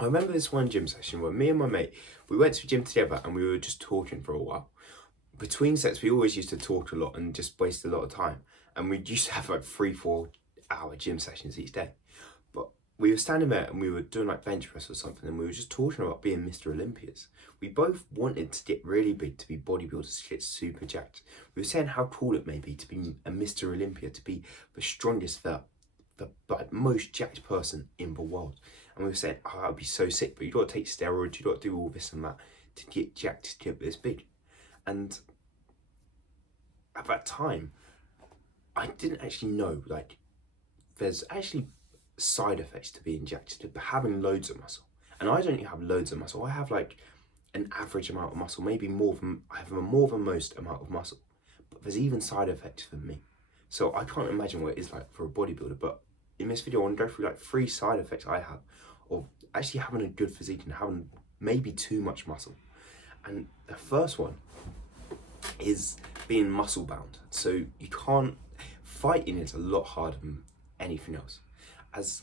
I remember this one gym session where me and my mate, we went to the gym together and we were just talking for a while. Between sets, we always used to talk a lot and just waste a lot of time. And we used to have like 3, 4 hour gym sessions each day. But we were standing there and we were doing like bench press or something, and we were just talking about being Mr. Olympias. We both wanted to get really big, to be bodybuilders, to get super jacked. We were saying how cool it may be to be a Mr. Olympia, to be the strongest, the like, most jacked person in the world. And we were saying, oh, that would be so sick, but you got to take steroids, you got to do all this and that to get jacked, to get this big. And at that time, I didn't actually know, like, there's actually side effects to being jacked, to having loads of muscle. And I don't have loads of muscle. I have like an average amount of muscle, maybe more than, I have a more than most amount of muscle. But there's even side effects for me. So I can't imagine what it is like for a bodybuilder. But in this video, I want to go through like 3 side effects I have of actually having a good physique and having maybe too much muscle. And the first one is being muscle bound. So you can't, fighting is a lot harder than anything else. As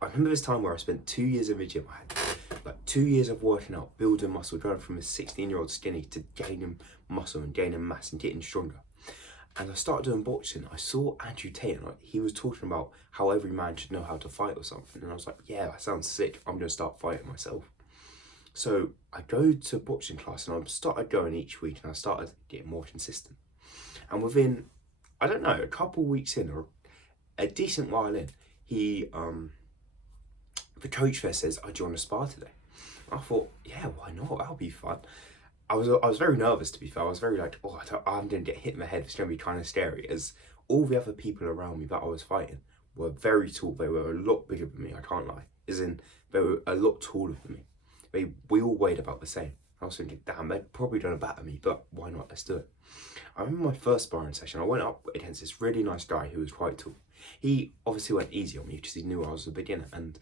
I remember this time where I spent 2 years in the gym. I had like 2 years of working out, building muscle, going from a 16-year-old skinny to gaining muscle and gaining mass and getting stronger. And I started doing boxing. I saw Andrew Tate, and like, he was talking about how every man should know how to fight or something. And I was like, yeah, that sounds sick. I'm going to start fighting myself. So I go to boxing class and I started going each week, and I started getting more consistent. And within, I don't know, a couple weeks in, or a decent while in, he, the coach there says, oh, do you want to spar today? I thought, yeah, why not? That'll be fun. I was very nervous, to be fair. I was very like, oh, I'm going to get hit in the head. It's going to be kind of scary, as all the other people around me that I was fighting were very tall. They were a lot bigger than me, I can't lie. As in, they were a lot taller than me. We all weighed about the same. I was thinking, damn, they're probably going to batter me, but why not? Let's do it. I remember my first sparring session, I went up against this really nice guy who was quite tall. He obviously went easy on me because he knew I was a beginner, and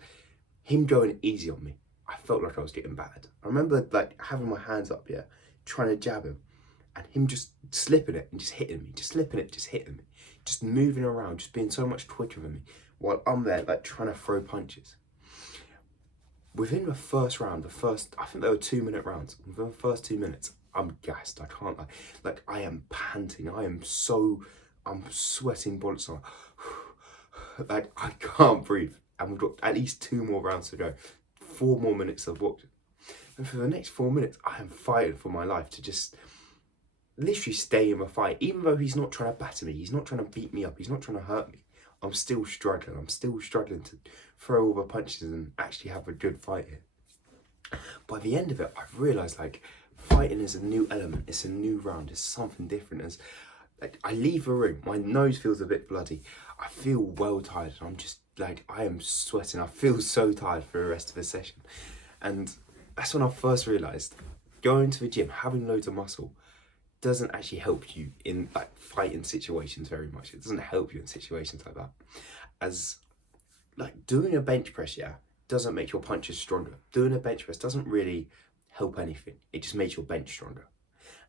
him going easy on me, I felt like I was getting battered. I remember like having my hands up, yeah, trying to jab him, and him just slipping it and just hitting me, just slipping it, just hitting me, just moving around, just being so much quicker than me, while I'm there like trying to throw punches. Within the first round, I think there were 2-minute rounds. Within the first 2 minutes, I'm gassed. I can't like I am panting. I'm sweating bullets on. Like I can't breathe. And we've got at least 2 more rounds to go. 4 more minutes of boxing. And for the next 4 minutes, I am fighting for my life to just literally stay in the fight. Even though he's not trying to batter me, he's not trying to beat me up, he's not trying to hurt me. I'm still struggling. I'm still struggling to throw all the punches and actually have a good fight here. By the end of it, I've realised like fighting is a new element. It's a new round. It's something different. As like I leave the room, my nose feels a bit bloody. I feel well tired. I'm just like, I am sweating. I feel so tired for the rest of the session. And that's when I first realised going to the gym, having loads of muscle, doesn't actually help you in like fighting situations very much. It doesn't help you in situations like that. As like doing a bench press, yeah, doesn't make your punches stronger. Doing a bench press doesn't really help anything. It just makes your bench stronger.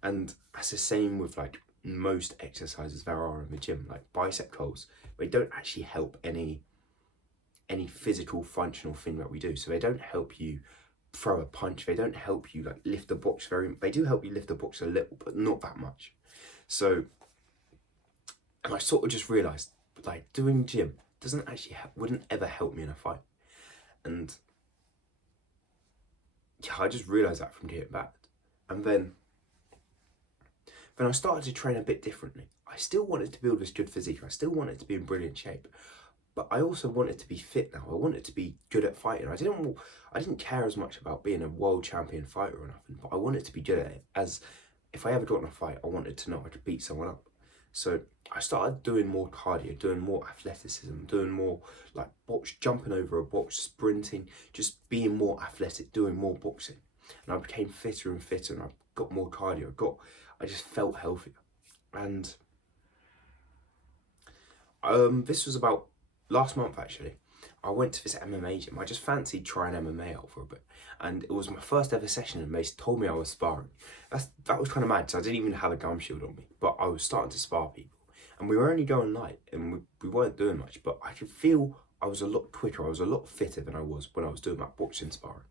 And that's the same with like most exercises there are in the gym, like bicep curls. They don't actually help any physical functional thing that we do. So they don't help you throw a punch. They don't help you like lift the box they do help you lift the box a little, but not that much. So, and I sort of just realised like doing gym doesn't actually wouldn't ever help me in a fight. And yeah, I just realised that from getting back. And then I started to train a bit differently. I still wanted to build this good physique. I still wanted to be in brilliant shape. But I also wanted to be fit now. I wanted to be good at fighting. I didn't care as much about being a world champion fighter or nothing, but I wanted to be good at it. As if I ever got in a fight, I wanted to know I could beat someone up. So I started doing more cardio, doing more athleticism, doing more like box, jumping over a box, sprinting, just being more athletic, doing more boxing. And I became fitter and fitter, and I got more cardio. I just felt healthier. And this was about last month actually. I went to this MMA gym. I just fancied trying MMA out for a bit, and it was my first ever session, and they told me I was sparring. That was kind of mad, so I didn't even have a gum shield on me, but I was starting to spar people, and we were only going light, and we weren't doing much, but I could feel I was a lot quicker, I was a lot fitter than I was when I was doing my boxing sparring.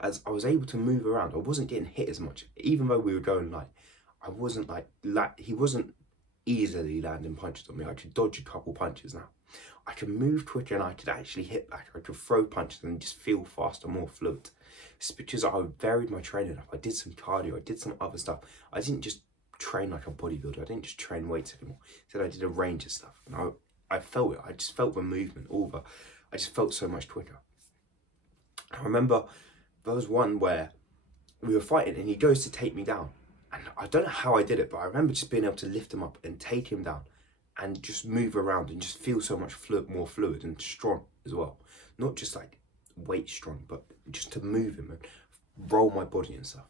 As I was able to move around, I wasn't getting hit as much. Even though we were going light, I wasn't he wasn't easily landing punches on me. I could dodge a couple punches now. I could move quicker and I could actually hit back. I could throw punches and just feel faster, more fluid. It's because I varied my training up. I did some cardio, I did some other stuff. I didn't just train like a bodybuilder. I didn't just train weights anymore. Instead, I did a range of stuff. And I felt it. I just felt the movement over. I just felt so much quicker. I remember there was one where we were fighting and he goes to take me down. And I don't know how I did it, but I remember just being able to lift him up and take him down and just move around and just feel so much more fluid and strong as well. Not just like weight strong, but just to move him and roll my body and stuff.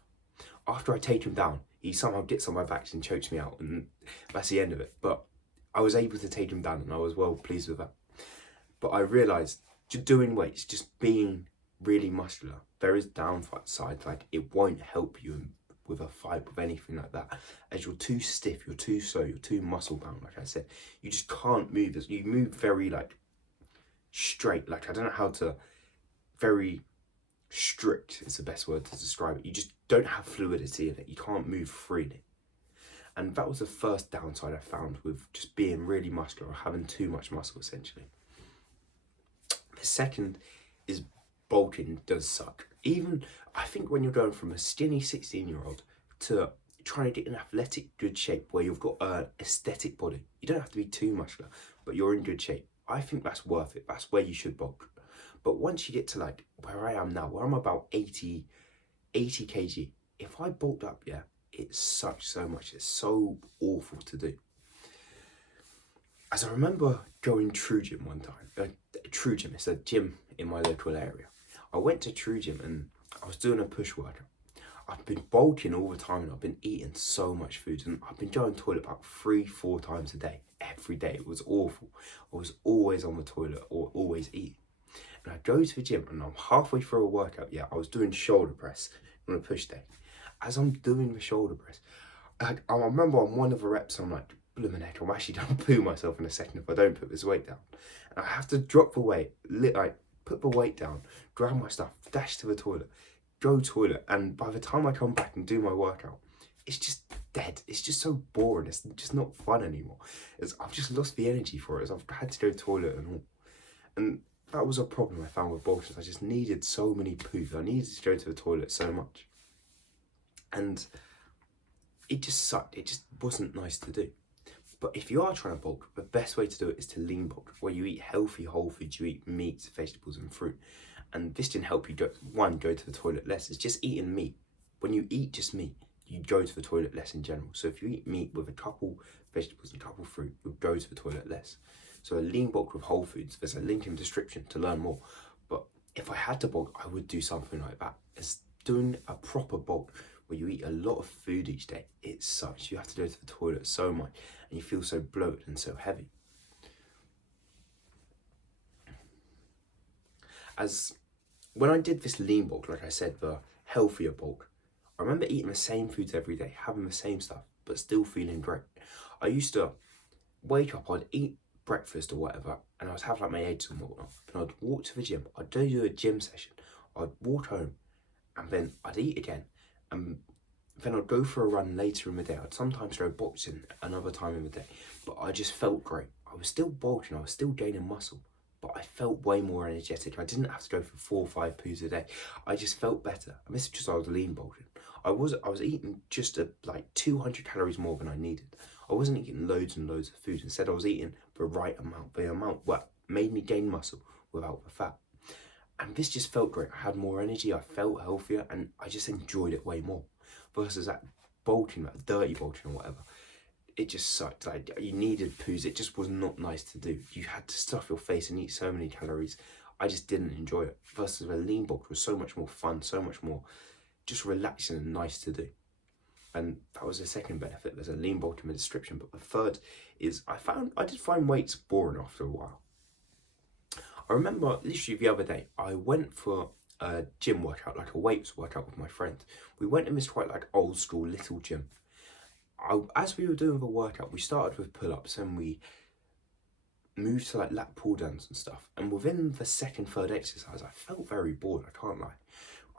After I take him down, he somehow gets on my back and chokes me out, and that's the end of it. But I was able to take him down and I was well pleased with that. But I realised just doing weights, just being really muscular, there is downside. Like, it won't help you with a fight, with anything like that, as you're too stiff, you're too slow, you're too muscle bound. Like I said, you just can't move as you move very like straight. Like, I don't know how to, very strict is the best word to describe it. You just don't have fluidity in it. You can't move freely. And that was the first downside I found with just being really muscular or having too much muscle, essentially. The second is bulking does suck. Even, I think when you're going from a skinny 16-year-old to trying to get in athletic, good shape where you've got an aesthetic body, you don't have to be too muscular, but you're in good shape. I think that's worth it. That's where you should bulk. But once you get to like where I am now, where I'm about 80 kg, if I bulked up, yeah, it sucks so much. It's so awful to do. As I remember going True Gym one time, True Gym, it's a gym in my local area. I went to True Gym and I was doing a push workout. I've been bulking all the time and I've been eating so much food, and I've been going to the toilet about 3-4 times a day, every day. It was awful. I was always on the toilet or always eating. And I go to the gym and I'm halfway through a workout. Yeah, I was doing shoulder press on a push day. As I'm doing the shoulder press, I remember on one of the reps, I'm like, blooming heck, I'm actually going to poo myself in a second if I don't put this weight down. And I have to drop the weight, like put the weight down, grab my stuff, dash to the toilet, go toilet. And by the time I come back and do my workout, it's just dead. It's just so boring. It's just not fun anymore. I've just lost the energy for it. I've had to go to the toilet and all. And that was a problem I found with bulking. I just needed so many poos. I needed to go to the toilet so much. And it just sucked. It just wasn't nice to do. But if you are trying to bulk, the best way to do it is to lean bulk, where you eat healthy whole foods, you eat meats, vegetables and fruit. And this can help you, go to the toilet less. It's just eating meat. When you eat just meat, you go to the toilet less in general. So if you eat meat with a couple vegetables and a couple fruit, you'll go to the toilet less. So a lean bulk with whole foods, there's a link in the description to learn more. But if I had to bulk, I would do something like that. It's doing a proper bulk where you eat a lot of food each day. It sucks. You have to go to the toilet so much and you feel so bloated and so heavy. As when I did this lean bulk, like I said, the healthier bulk, I remember eating the same foods every day, having the same stuff, but still feeling great. I used to wake up, I'd eat breakfast or whatever, and I'd have like my eggs and whatnot. Then I'd walk to the gym, I'd do a gym session, I'd walk home, and then I'd eat again, and then I'd go for a run later in the day. I'd sometimes go boxing another time in the day, but I just felt great. I was still bulking, I was still gaining muscle, but I felt way more energetic. I didn't have to go for 4 or 5 poos a day. I just felt better. And this is just I was lean bulking. I was eating just like 200 calories more than I needed. I wasn't eating loads and loads of food. Instead, I was eating the right amount, the amount that made me gain muscle without the fat. And this just felt great. I had more energy, I felt healthier, and I just enjoyed it way more. Versus that bulking, that dirty bulking or whatever. It just sucked. Like, you needed poos. It just was not nice to do. You had to stuff your face and eat so many calories. I just didn't enjoy it. Versus a lean bulk was so much more fun, so much more just relaxing and nice to do. And that was the second benefit. There's a lean bulk in the description. But the third is I did find weights boring after a while. I remember literally the other day, I went for a gym workout, like a weights workout with my friend. We went in this quite like old school little gym. As we were doing the workout, we started with pull-ups and we moved to like lat pull downs and stuff. And within the second, third exercise, I felt very bored, I can't lie.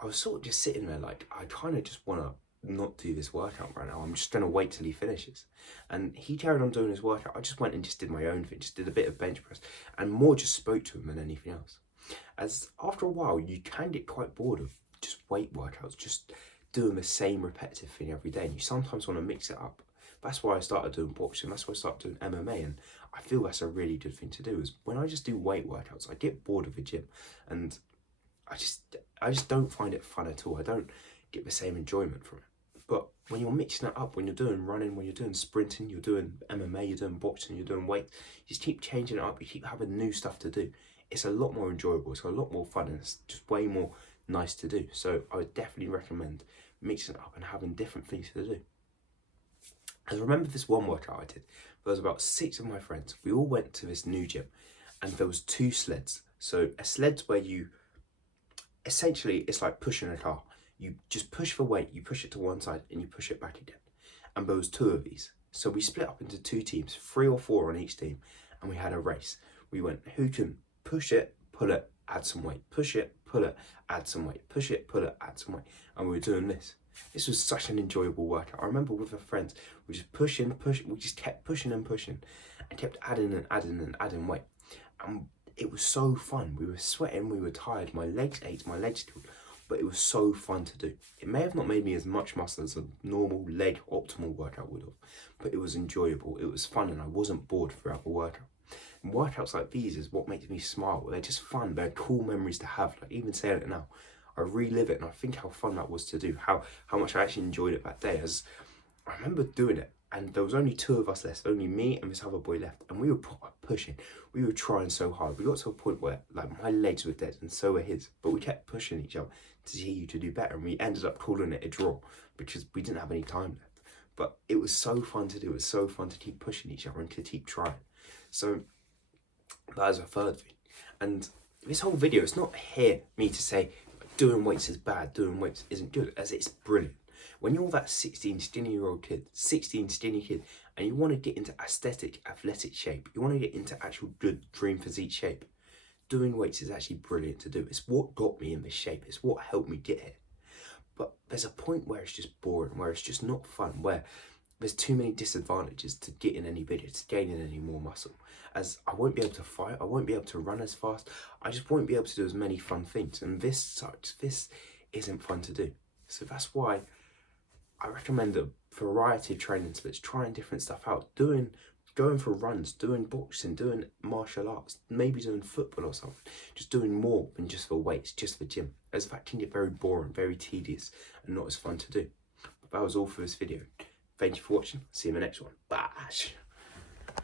I was sort of just sitting there like, I kind of just want to not do this workout right now. I'm just going to wait till he finishes. And he carried on doing his workout. I just went and just did my own thing, just did a bit of bench press, and more just spoke to him than anything else. As after a while, you can get quite bored of just weight workouts, just doing the same repetitive thing every day. And you sometimes want to mix it up. That's why I started doing boxing. That's why I started doing MMA. And I feel that's a really good thing to do, is when I just do weight workouts, I get bored of the gym. And I just don't find it fun at all. I don't get the same enjoyment from it. But when you're mixing it up, when you're doing running, when you're doing sprinting, you're doing MMA, you're doing boxing, you're doing weight, you just keep changing it up, you keep having new stuff to do. It's a lot more enjoyable, it's a lot more fun, and it's just way more nice to do. So I would definitely recommend mixing it up and having different things to do. I remember this one workout I did. There was about 6 of my friends. We all went to this new gym, and there was 2 sleds. So a sled's where you, essentially, it's like pushing a car. You just push the weight, you push it to one side and you push it back again. And there was 2 of these. So we split up into 2 teams, 3 or 4 on each team, and we had a race. We went, who can push it, pull it, add some weight, push it, pull it, add some weight, push it, pull it, add some weight. And we were doing this. This was such an enjoyable workout. I remember with our friends, we just we just kept pushing and pushing and kept adding and adding and adding weight. And it was so fun. We were sweating, we were tired, my legs ached, my legs killed. But it was so fun to do. It may have not made me as much muscle as a normal leg optimal workout would have, but it was enjoyable, it was fun, and I wasn't bored throughout the workout. And workouts like these is what makes me smile. They're just fun, they're cool memories to have. Like, even saying it now, I relive it and I think how fun that was to do, how much I actually enjoyed it that day. As I remember doing it, and there was only 2 of us left, only me and this other boy left, and we were pushing, we were trying so hard. We got to a point where like my legs were dead and so were his, but we kept pushing each other to see who to do better, and we ended up calling it a draw because we didn't have any time left. But it was so fun to do, it was so fun to keep pushing each other and to keep trying. So that is a third thing. And this whole video, it's not here me to say doing weights is bad, doing weights isn't good, as it's brilliant. When you're that 16 skinny kid, and you want to get into aesthetic, athletic shape, you want to get into actual good dream physique shape, doing weights is actually brilliant to do. It's what got me in this shape. It's what helped me get here. But there's a point where it's just boring, where it's just not fun, where there's too many disadvantages to getting any bigger, to gaining any more muscle. As I won't be able to fight, I won't be able to run as fast, I just won't be able to do as many fun things. And this isn't fun to do. So that's why I recommend a variety of training splits, trying different stuff out, going for runs, doing boxing, doing martial arts, maybe doing football or something. Just doing more than just for weights, just for gym. As that can get very boring, very tedious, and not as fun to do. But that was all for this video. Thank you for watching. See you in the next one. Bye.